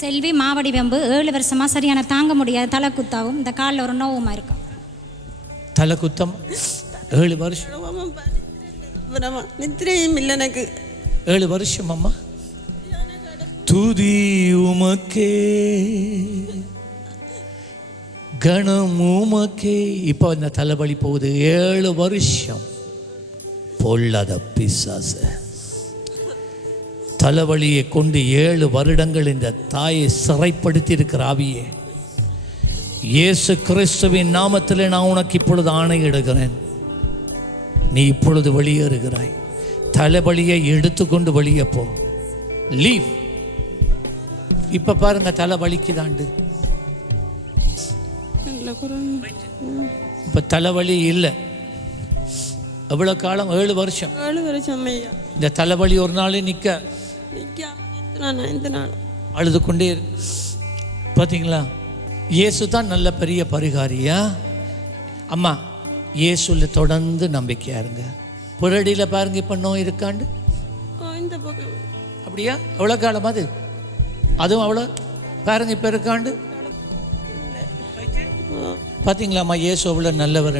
செல்வி மாவடி வெம்பு ஏழு வருஷமாக சரியான தாங்க முடியாத தலை குத்தாவும் இந்த காலில் ஒரு நோவுமா இருக்கும் தலை குத்தம் ஏழு வருஷம். நித்திரையும் இல்லை எனக்கு. ஏழு வருஷம் அம்மா. துதி உமக்கே கணம் உமக்கே. இப்போ இந்த தலைவலி போகுது. ஏழு வருஷம். பொல்லாத பிசாச. தலைவலியை கொண்டு ஏழு வருடங்கள் இந்த தாயை சிறைப்படுத்தி இருக்கிற ஆவியே. இயேசு கிறிஸ்துவின் நாமத்தில் நான் உனக்கு இப்பொழுது ஆணையிடுகிறேன் நீ இப்பொழுது வெளியேறுகிறாய். தலைவலியை எடுத்துக்கொண்டு வெளியே போ. லீவ் இப்ப பாருங்க தலை வலிக்குதாண்டு இப்ப தலைவலி இல்லை. எவ்வளோ காலம்? ஏழு வருஷம். ஏழு வருஷம் இந்த தலைவலி ஒரு நாள் நிற்க. அழுது கொண்டே. பார்த்தீங்களா இயேசு தான் நல்ல பெரிய பரிகாரியா? அம்மா இயேசுல தொடர்ந்து நம்பிக்கையா இருங்க. புரடியில் பாருங்க இப்போ நோய் இருக்காண்டு. இந்த பக்கம். அப்படியா? எவ்வளோ காலம் அது? அதுவும் அவ்வளோ? பாருங்க இப்போ இருக்காண்டு. பார்த்தீங்களாம்மா இயேசு அவ்வளோ நல்லவர்